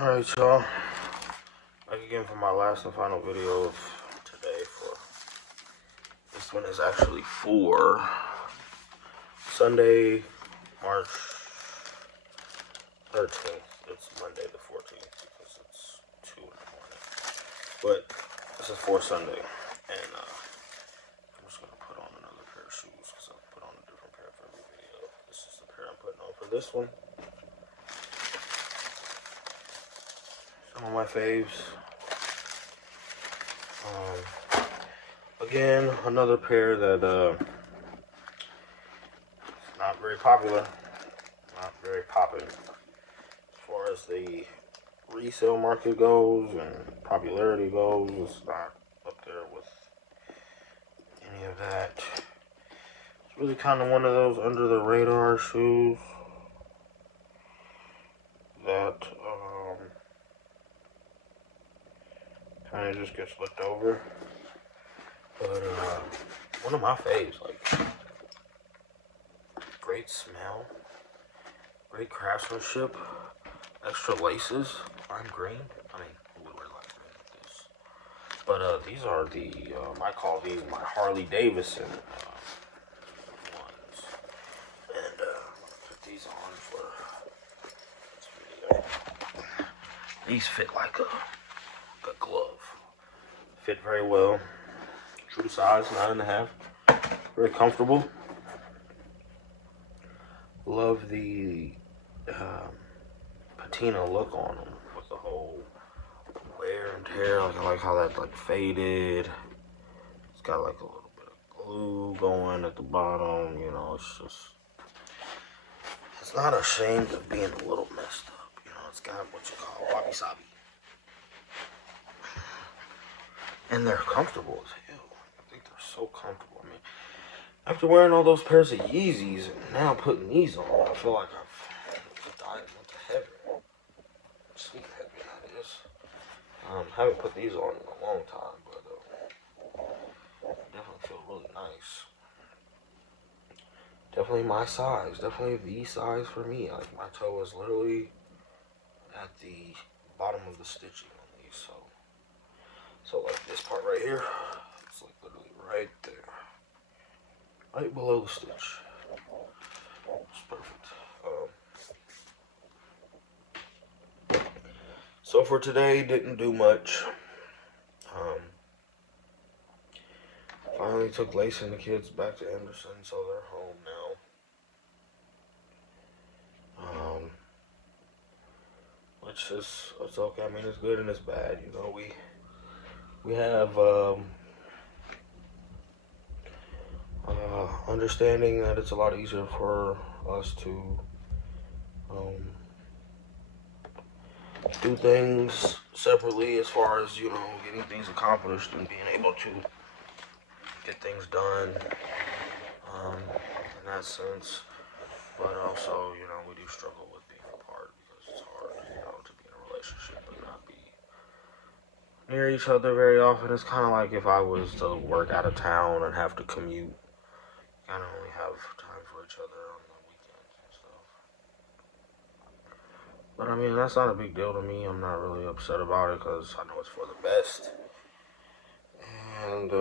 Alright, y'all. Back again for my last and final video of today. This one is actually for Sunday, March 13th. It's Monday the 14th because it's 2 in the morning. But this is for Sunday. And I'm just going to put on another pair of shoes because I put on a different pair for every video. This is the pair I'm putting on for this one. Some of my faves. Again, another pair that is not very popular, not very popping as far as the resale market goes and popularity goes. It's not up there with any of that. It's really kind of one of those under the radar shoes that kind of just gets looked over. But one of my faves, like, great smell, great craftsmanship, extra laces, lime green. I mean, who would wear lime green like this? But these are the, I call these my Harley Davidson ones. And put these on for this video. These fit like a glove. Fit very well. True size, 9.5. Very comfortable. Love the patina look on them with the whole wear and tear. I like how that like faded. It's got like a little bit of glue going at the bottom. You know, it's not ashamed of being a little messed up. You know, it's got what you call wabi sabi. And they're comfortable as hell. I think they're so comfortable. I mean, after wearing all those pairs of Yeezys and now putting these on, I feel like I've died with the heavy. Sneaker heavy, that is. Haven't put these on in a long time, but definitely feel really nice. Definitely my size. Definitely the size for me. Like, my toe is literally at the bottom of the stitching on these, so like this part right here, it's like literally right there. Right below the stitch. It's perfect. So for today, didn't do much. Finally took Lace and the kids back to Anderson, so they're home now. Which is, it's okay. I mean, it's good and it's bad. You know, we have understanding that it's a lot easier for us to do things separately as far as, you know, getting things accomplished and being able to get things done in that sense. But also, you know, we do struggle with being apart because it's hard, you know, to be in a relationship and not be near each other very often. It's kind of like if I was to work out of town and have to commute, kind of only have time for each other on the weekends and stuff. But I mean, that's not a big deal to me. I'm not really upset about it because I know it's for the best. And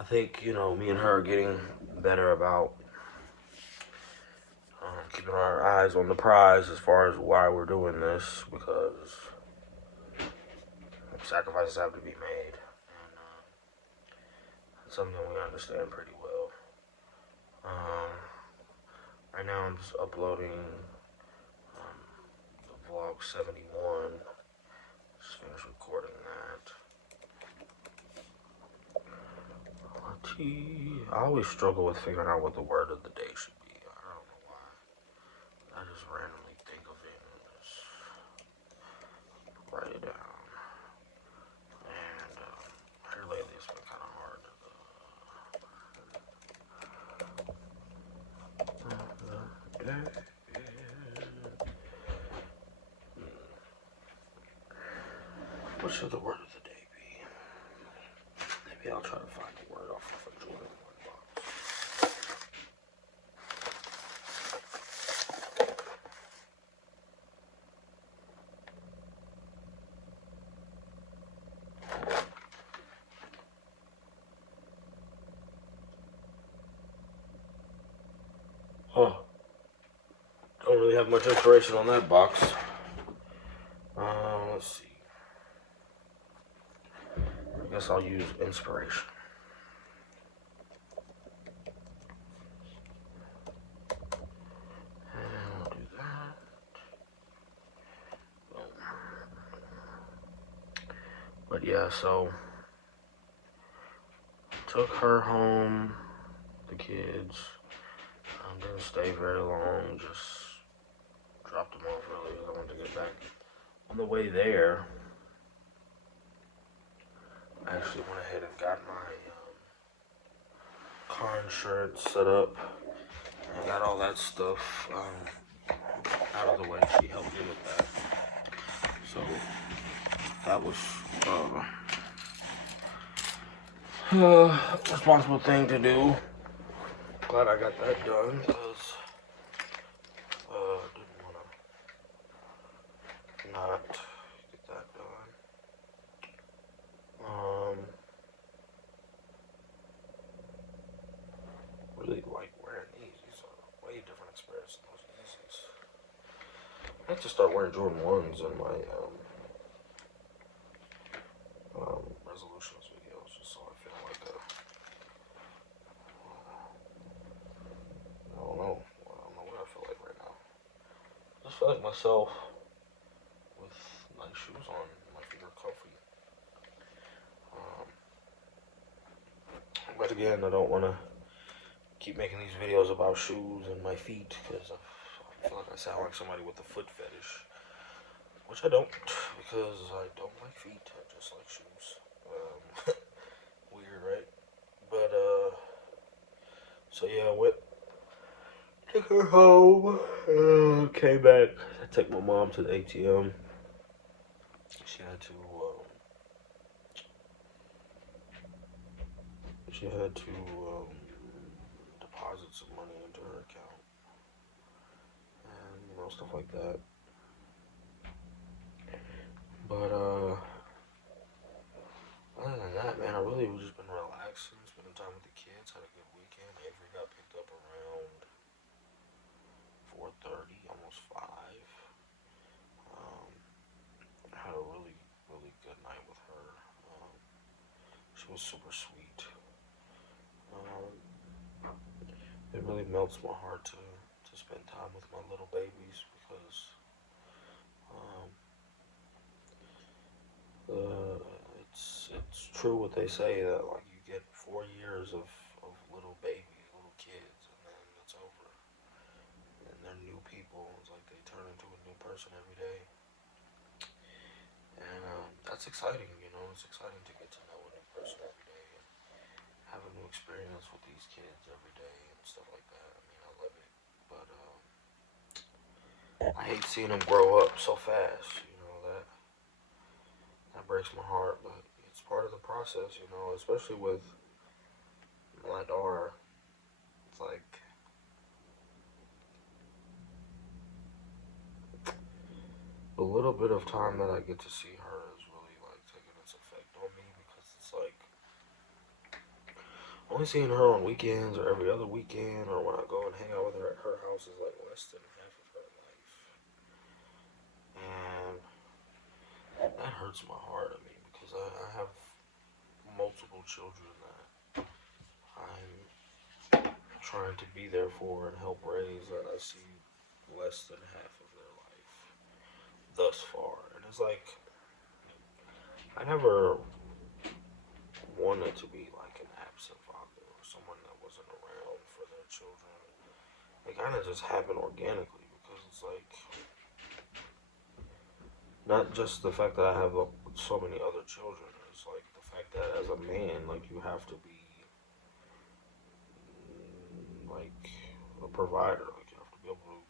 I think, you know, me and her are getting better about keeping our eyes on the prize as far as why we're doing this, because sacrifices have to be made. And it's something we understand pretty well. Right now I'm just uploading the vlog 71. Just finished recording that. I always struggle with figuring out what the word of the day should be. I don't know why. I just randomly think of it and just write it down. And here lately it's been kind of hard. What should the word of the day be? Maybe I'll try to find the word off of a Jordan word box. Don't really have much inspiration on that box. Let's see. I guess I'll use inspiration. And I'll do that. But yeah, so took her home, the kids. Didn't stay very long, just dropped them off early because I wanted to get back. On the way there, I actually went ahead and got my car insurance set up. I got all that stuff out of the way. She helped me with that. So that was a responsible thing to do. Glad I got that done because didn't want to not get that done. Really like wearing these. These are way different experience than those Yeezys. I have to start wearing Jordan 1s in my resolutions videos, just so I feel like I don't know what I feel like right now. I just feel like myself with nice shoes on. My feet are comfy. But again, I don't want to keep making these videos about shoes and my feet because I feel like I sound like somebody with a foot fetish, which I don't, because I don't like feet. I just like shoes. Weird, right? But so yeah, took her home, came back. I took my mom to the ATM. She had to deposit some money into her account, and stuff like that. But other than that, man, I really just been relaxing, spending time with the kids. Had a good weekend. Avery got picked up around 4:30, almost 5. Had a really, really good night with her. She was super sweet. It really melts my heart to spend time with my little babies because it's true what they say that like you get 4 years of little babies, little kids, and then it's over. And they're new people. It's like they turn into a new person every day. And that's exciting, It's exciting to get to know a new person every day and have a new experience with these kids every day and stuff like that. I mean, I love it. But I hate seeing them grow up so fast, that breaks my heart. But it's part of the process, especially with my daughter. It's like a little bit of time that I get to see her is really like taking its effect on me because it's like only seeing her on weekends or every other weekend or when I go and hang out with her at her house is like less than half of her life. And that hurts my heart. I mean, because I have multiple children that I'm trying to be there for and help raise that I see less than half of their life thus far. And it's like, I never wanted to be like an absent father or someone that wasn't around for their children. It kind of just happened organically because it's like, not just the fact that I have so many other children, it's like the fact that as a man, like you have to be like a provider, like you have to be able to,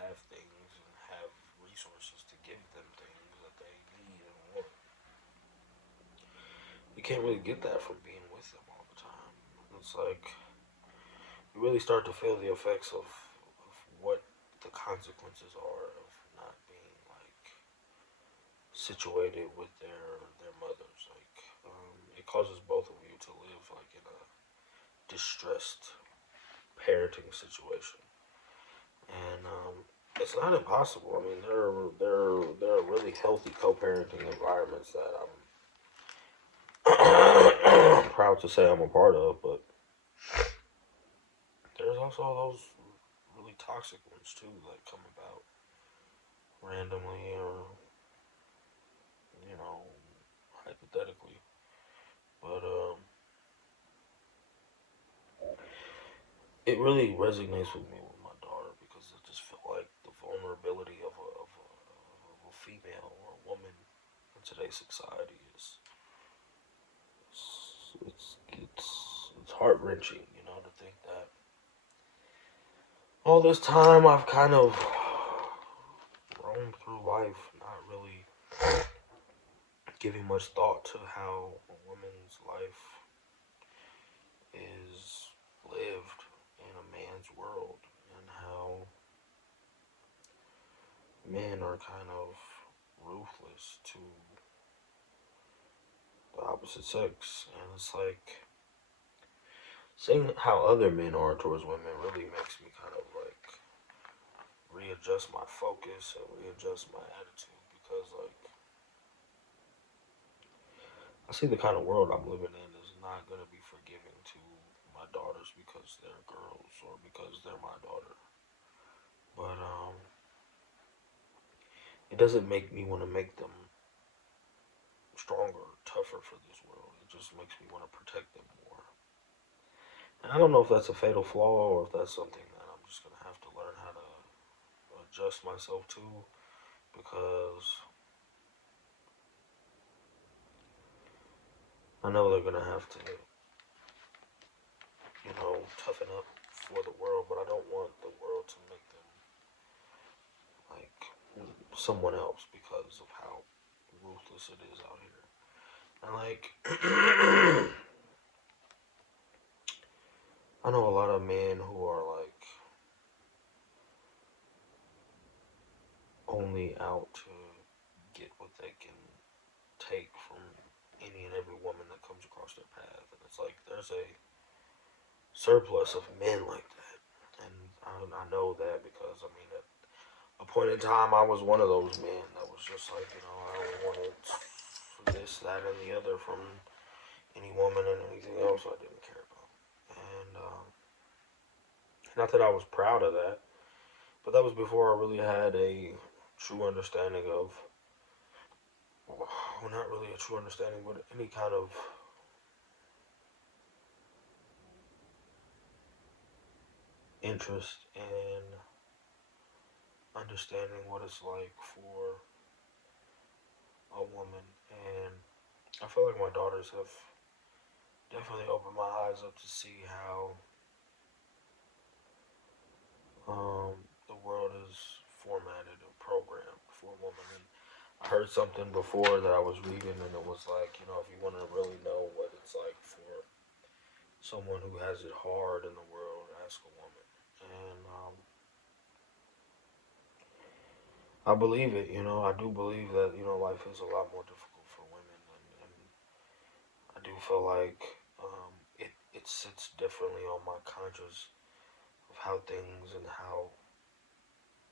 have things and have resources to give them things that they need and want. You can't really get that from being with them all the time. It's like you really start to feel the effects of what the consequences are of not being like situated with their mothers. Like it causes both of you to live like in a distressed parenting situation. And it's not impossible. I mean, there are really healthy co-parenting environments that I'm proud to say I'm a part of, but there's also those really toxic ones too that come about randomly or hypothetically. But it really resonates with me with my daughter because I just feel like the vulnerability of a female or a woman in today's society is it's heart wrenching, to think that all this time I've kind of roamed through life, not really giving much thought to how a woman's life is lived in a man's world and how men are kind of ruthless to the opposite sex. And it's like seeing how other men are towards women really makes me kind of like readjust my focus and readjust my attitude because like I see the kind of world I'm living in is not going to be forgiving to my daughters because they're girls or because they're my daughter. But it doesn't make me want to make them stronger, tougher for this world. It just makes me want to protect them more. And I don't know if that's a fatal flaw or if that's something that I'm just going to have to learn how to adjust myself to because I know they're going to have to, toughen up for the world, but I don't want the world to make them like someone else because of how ruthless it is out here. And like, I know a lot of men who are like only out to get what they can take from any and every woman that comes across their path. And it's like there's a surplus of men like that. And I know that because, I mean, at a point in time, I was one of those men that was just like, I wanted this, that, and the other from any woman and anything else I didn't care about. And not that I was proud of that, but that was before I really had a true understanding of, well, not really a true understanding, but any kind of interest in understanding what it's like for a woman. And I feel like my daughters have definitely opened my eyes up to see how the world is formatted and programmed for a woman. And I heard something before that I was reading, and it was like, if you want to really know what it's like for someone who has it hard in the world, ask a woman. And I believe it, I do believe that, life is a lot more difficult for women. And I do feel like it sits differently on my conscience of how things and how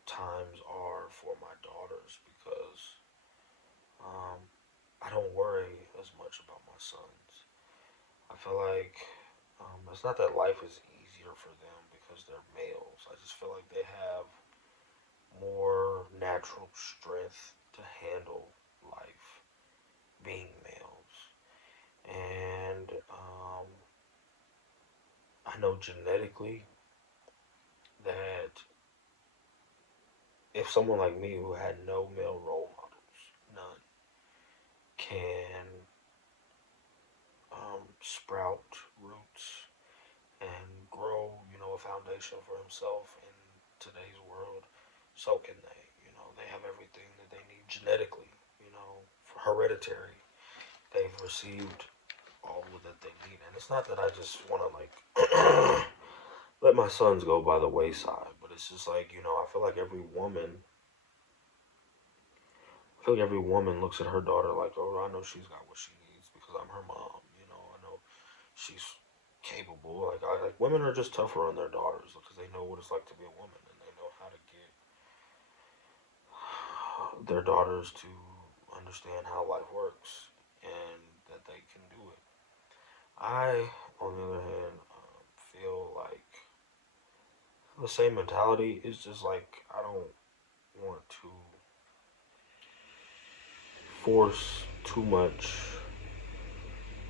times are for my daughters because um, I don't worry as much about my sons. I feel like it's not that life is easier for them because they're males. I just feel like they have more natural strength to handle life being males. And I know genetically that if someone like me who had no male role models, none, can sprout roots and grow, a foundation for himself in today's world, so can they. They have everything that they need genetically, hereditary. They've received all that they need. And it's not that I just want to, like, let my sons go by the wayside, but it's just like, I feel like every woman looks at her daughter like, oh, I know she's got what she needs because I'm her mom. I know she's capable. Like women are just tougher on their daughters because they know what it's like to be a woman and they know how to get their daughters to understand how life works and that they can do it. I, on the other hand, feel like the same mentality. Is just like I don't want to force too much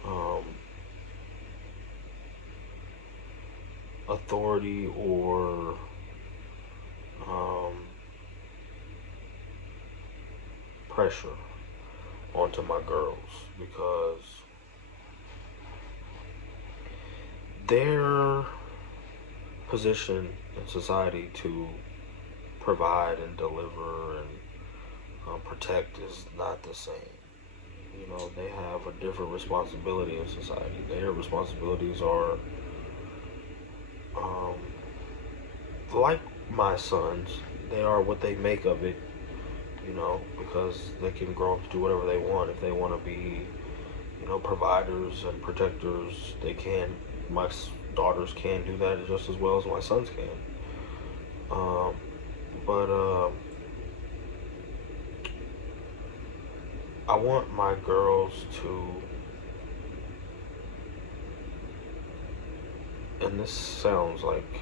um, authority or um, pressure onto my girls because their position in society to provide and deliver and protect is not the same. You know, they have a different responsibility in society. Their responsibilities are um, like my sons. They are what they make of it, you know, because they can grow up to do whatever they want. If they want to be, you know, providers and protectors, they can. My daughters can do that just as well as my sons can. But I want my girls to, and this sounds like,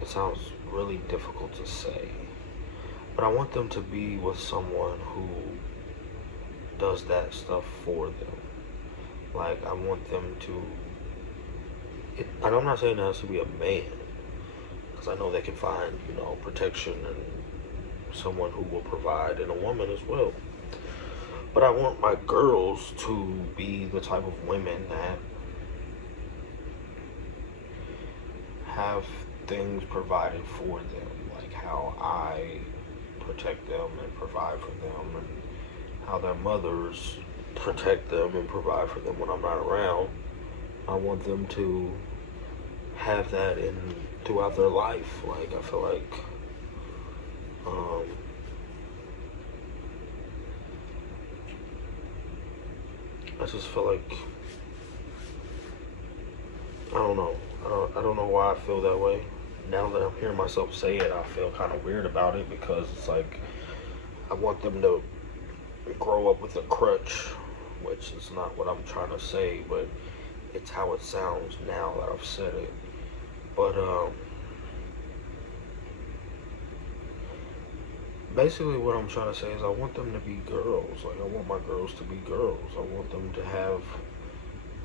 it sounds really difficult to say, but I want them to be with someone who does that stuff for them. Like, I want them to, and I'm not saying it has to be a man, because I know they can find, you know, protection and someone who will provide, and a woman as well. But I want my girls to be the type of women that have things provided for them, like how I protect them and provide for them, and how their mothers protect them and provide for them when I'm not around. I want them to have that throughout their life. Like, I feel like I just feel like I don't know why I feel that way. Now that I'm hearing myself say it, I feel kind of weird about it because it's like I want them to grow up with a crutch, which is not what I'm trying to say, but it's how it sounds now that I've said it. But basically what I'm trying to say is I want them to be girls. Like, I want my girls to be girls. I want them to have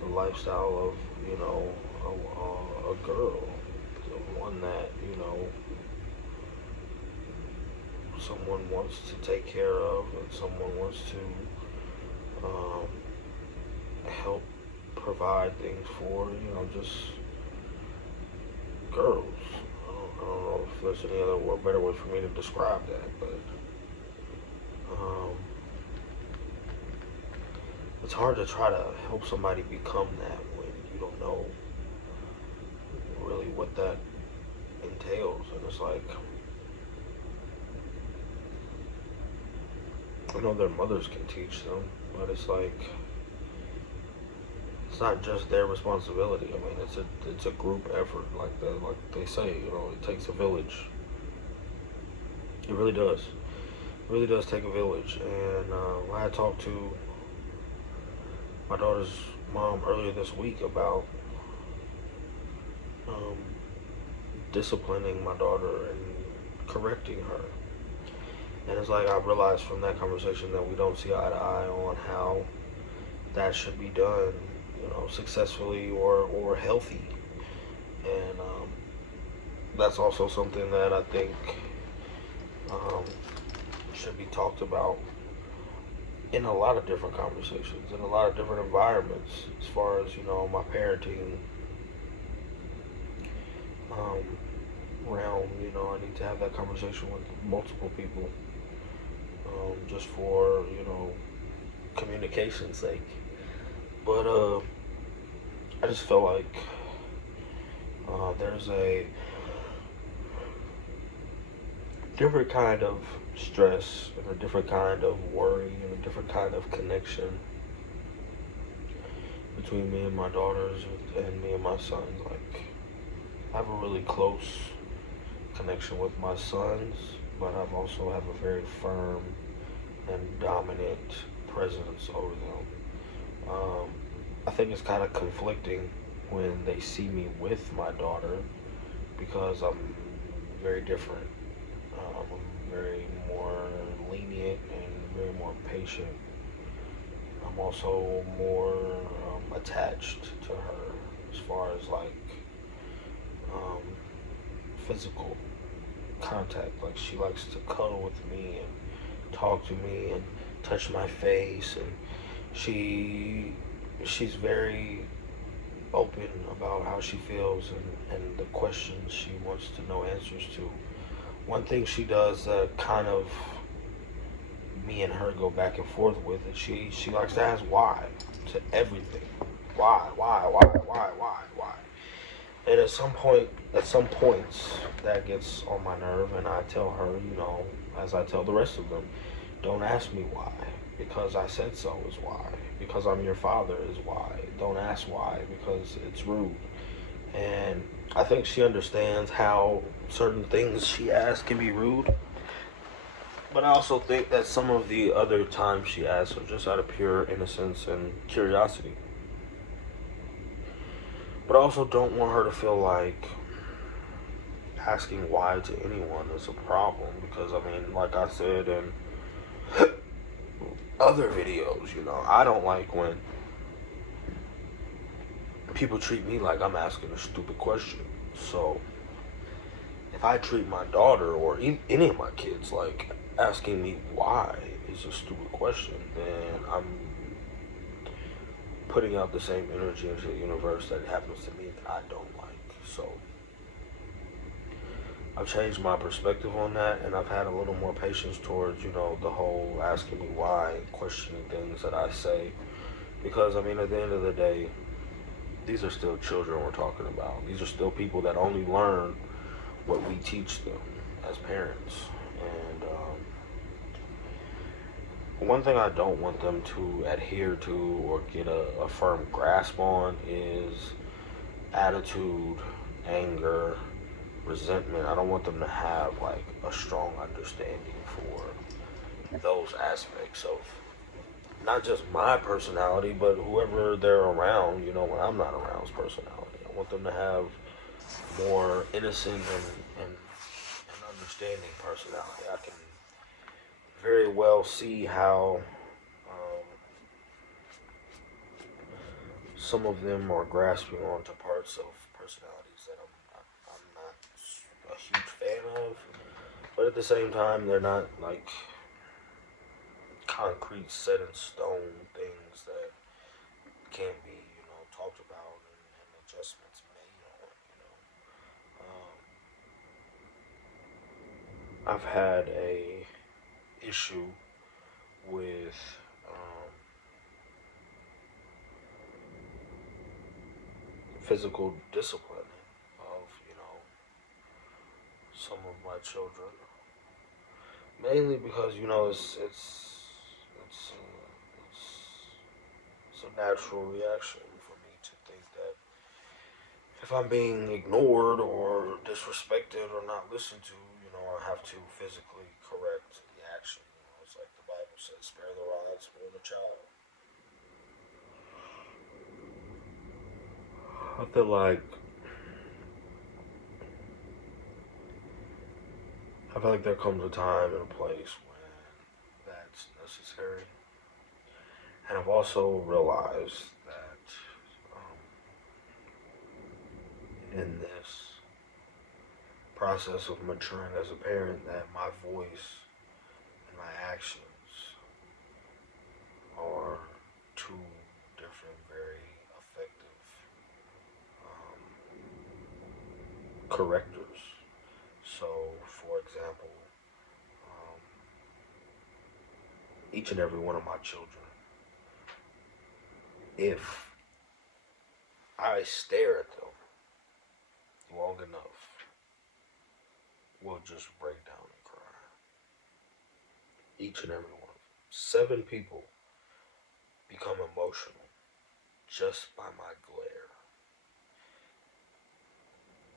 the lifestyle of, you know, a girl, the one that, you know, someone wants to take care of and someone wants to help provide things for, you know, just girls. I don't know if there's any other better way for me to describe that, but it's hard to try to help somebody become that when you don't know really what that entails. And it's like, I know their mothers can teach them, but it's like, it's not just their responsibility. I mean, it's a group effort, like they say, you know, it takes a village. It really does. It really does take a village. And I had talked to my daughter's mom earlier this week about disciplining my daughter and correcting her. And it's like I realized from that conversation that we don't see eye to eye on how that should be done, you know, successfully or healthy. And that's also something that I think should be talked about in a lot of different conversations, in a lot of different environments, as far as, you know, my parenting realm. You know, I need to have that conversation with multiple people, just for, you know, communication's sake. But I just feel like there's a different kind of stress and a different kind of worry and a different kind of connection between me and my daughters and me and my sons. Like, I have a really close connection with my sons, but I've also have a very firm and dominant presence over them. I think it's kind of conflicting when they see me with my daughter because I'm very different. I'm very more lenient and very more patient. I'm also more attached to her as far as like um, physical contact. Like she likes to cuddle with me and talk to me and touch my face, and she she's very open about how she feels and the questions she wants to know answers to. One thing she does that kind of me and her go back and forth with is she likes to ask why to everything. Why? And at some points, that gets on my nerve, and I tell her, as I tell the rest of them, don't ask me why, because I said so is why, because I'm your father is why. Don't ask why, because it's rude. And I think she understands how certain things she asks can be rude, but I also think that some of the other times she asks are just out of pure innocence and curiosity. But I also don't want her to feel like asking why to anyone is a problem, because I mean, like I said in other videos, I don't like when people treat me like I'm asking a stupid question. So if I treat my daughter or any of my kids like asking me why is a stupid question, then I'm putting out the same energy into the universe that happens to me that I don't like. So I've changed my perspective on that, and I've had a little more patience towards, the whole asking me why, questioning things that I say. Because, I mean, at the end of the day, these are still children we're talking about. These are still people that only learn what we teach them as parents. And one thing I don't want them to adhere to or get a firm grasp on is attitude, anger, resentment. I don't want them to have like a strong understanding for those aspects of not just my personality, but whoever they're around, when I'm not around's personality. I want them to have more innocent and understanding personality. I can very well see how um, some of them are grasping onto parts of personalities that I'm not a huge fan of. But at the same time, they're not like concrete, set in stone things that can't be, talked about and adjustments made on. I've had a issue with physical discipline of, some of my children. Mainly because it's a natural reaction for me to think that if I'm being ignored or disrespected or not listened to, I have to physically correct the action. It's like the Bible says, spare the rod, spare the child. I feel like there comes a time and a place when that's necessary. And I've also realized that in this process of maturing as a parent, that my voice and my actions are two different, very effective correctors. So, for example, um, each and every one of my children, if I stare at them long enough, will just break down and cry. Each and every one. 7 people become emotional just by my glare.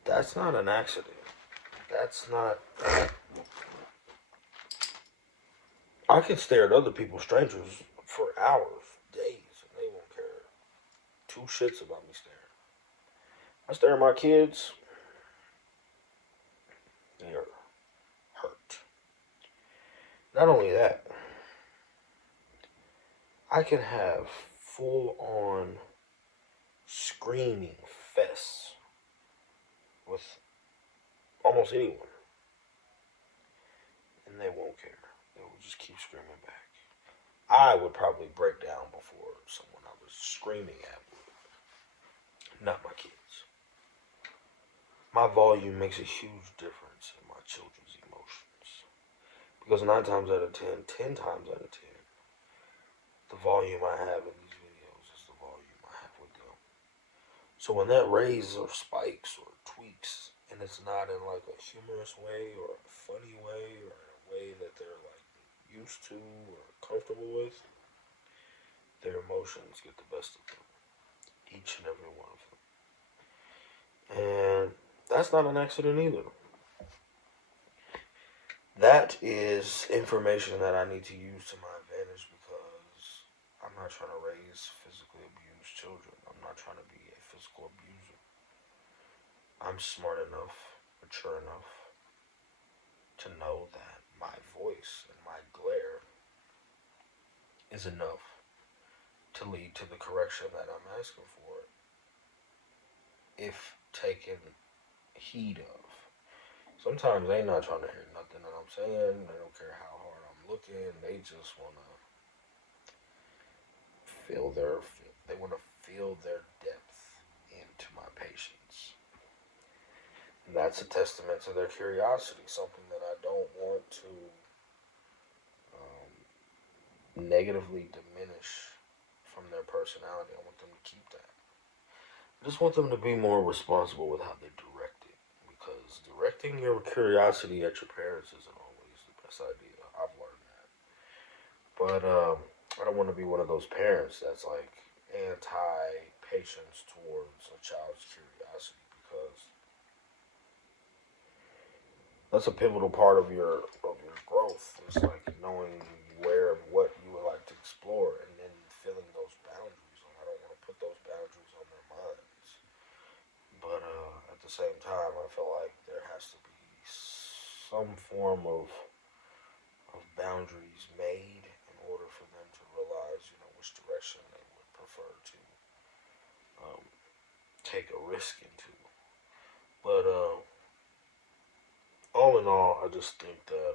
That's not an accident. That's not I can stare at other people, strangers, for hours, days, and they won't care two shits about me staring. I stare at my kids, they're hurt. Not only that, I can have full on screaming fests with almost anyone, and they won't care. They will just keep screaming back. I would probably break down before someone I was screaming at would. Not my kids. My volume makes a huge difference in my children's emotions. Because 9 times out of 10, 10 times out of 10, the volume I have in these videos is the volume I have with them. So when that raises or spikes or tweaks, and it's not in like a humorous way or a funny way or in a way that they're like used to or comfortable with, their emotions get the best of them. Each and every one of them. And that's not an accident either. That is information that I need to use to my advantage because I'm not trying to raise physically abused children. I'm not trying to be a physical abuser. I'm smart enough, mature enough to know that my voice and my glare is enough to lead to the correction that I'm asking for if taken heed of. Sometimes they not trying to hear nothing that I'm saying. They don't care how hard I'm looking. They just want to feel their they want to feel their depth into my patience. And that's a testament to their curiosity, something that I don't want to negatively diminish from their personality. I want them to keep that. I just want them to be more responsible with how they direct it. Because directing your curiosity at your parents isn't always the best idea. I've learned that. But I don't want to be one of those parents that's like anti-patience towards a child's curiosity because that's a pivotal part of your growth. It's like knowing where and what you would like to explore and then filling those boundaries. I don't want to put those boundaries on their minds. But at the same time, I feel like there has to be some form of boundaries made in order for them to realize, which direction they would prefer to um, take a risk into. But all in all, I just think that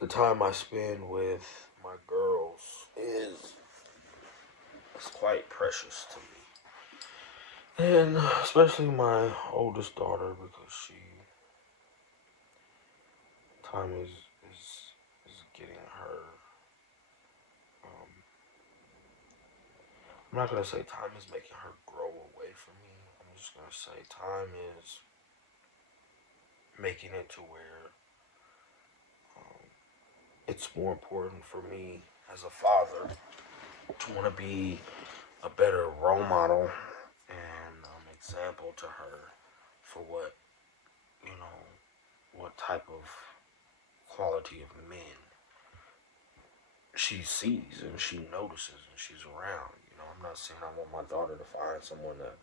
the time I spend with my girls is quite precious to me. And especially my oldest daughter because time is getting her. Um, I'm not gonna say time is making her grow away from me. I'm just gonna say time is making it to where um, it's more important for me as a father to want to be a better role model and example to her for what type of quality of men she sees and she notices and she's around. I'm not saying I want my daughter to find someone that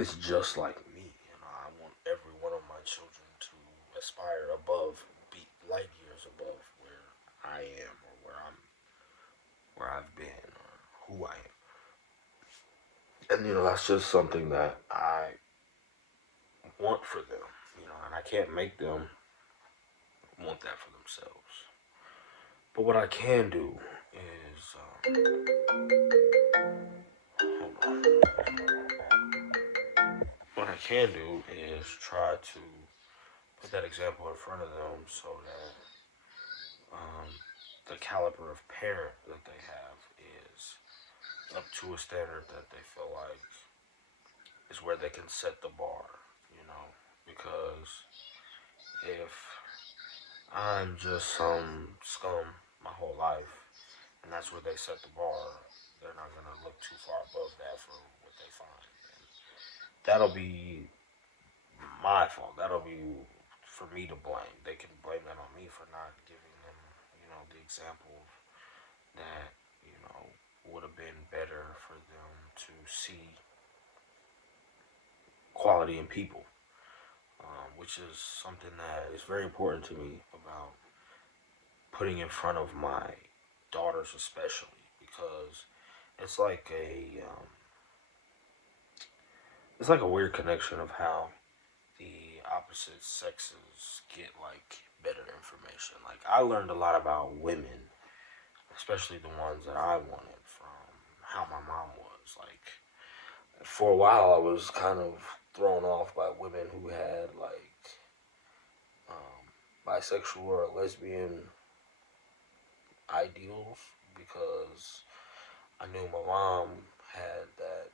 is just like me. I want every one of my children to aspire above, be light years above where I am or where I've been or who I am. And that's just something that I want for them. And I can't make them want that for themselves. But what I can do is hold on. What I can do is try to put that example in front of them so that um, the caliber of parent that they have is up to a standard that they feel like is where they can set the bar. Because if I'm just some scum my whole life and that's where they set the bar, they're not going to look too far above that for what they find. And that'll be my fault. That'll be for me to blame. They can blame that on me for not giving them, the example that, would have been better for them to see quality in people, which is something that is very important to me about putting in front of my daughters, especially because it's like a weird connection of how the opposite sexes get like better information. Like I learned a lot about women, especially the ones that I wanted, from how my mom was. Like for a while, I was kind of thrown off by women who had like bisexual or lesbian ideals because I knew my mom had that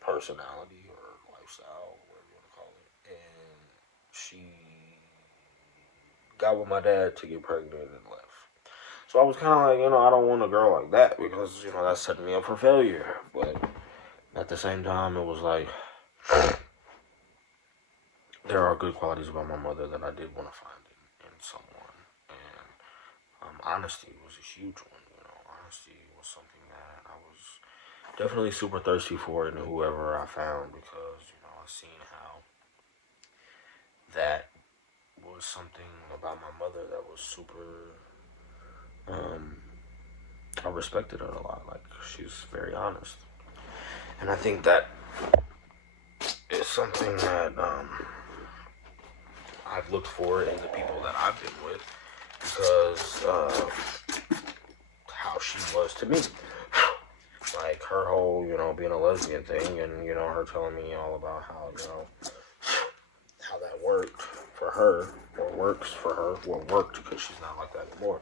personality or lifestyle, whatever you want to call it, and she got with my dad to get pregnant and left. So I was kind of like, I don't want a girl like that because, that set me up for failure. But at the same time, it was like, there are good qualities about my mother that I did want to find in someone. And honesty was a huge one, Honesty was something that I was definitely super thirsty for in whoever I found because, I seen how that was something about my mother that was super, I respected her a lot. Like, she's very honest. And I think that is something that, I've looked for in the people that I've been with because of how she was to me. Like her whole, being a lesbian thing and, her telling me all about how, how that worked for her or works for her. Well, worked because she's not like that anymore.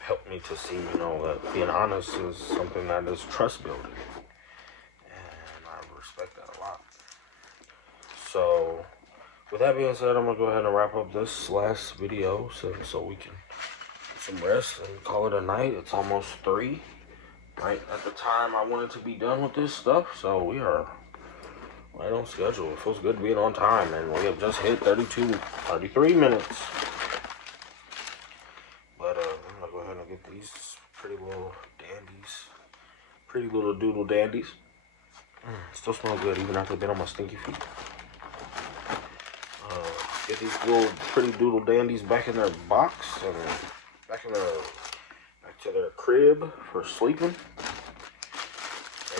Helped me to see, that being honest is something that is trust building. And I respect that a lot. So, with that being said, I'm going to go ahead and wrap up this last video so we can get some rest and call it a night. It's almost 3, right at the time I wanted to be done with this stuff. So, we are right on schedule. It feels good being on time, and we have just hit 33 minutes. But, I'm going to go ahead and get these pretty little doodle dandies. Still smell good even after they've been on my stinky feet. Get these little pretty doodle dandies back in their box and back to their crib for sleeping.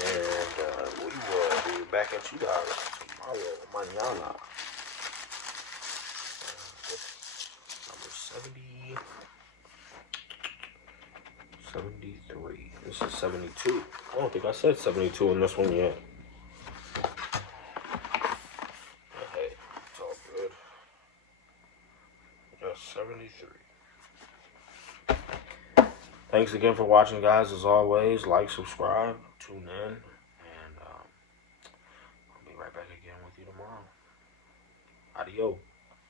And we will be back at you guys tomorrow, mañana. Number 73. This is 72. I don't think I said 72 in this one yet. Hey, it's all good. 73. Thanks again for watching, guys. As always, like, subscribe, tune in, and I'll be right back again with you tomorrow. Adios.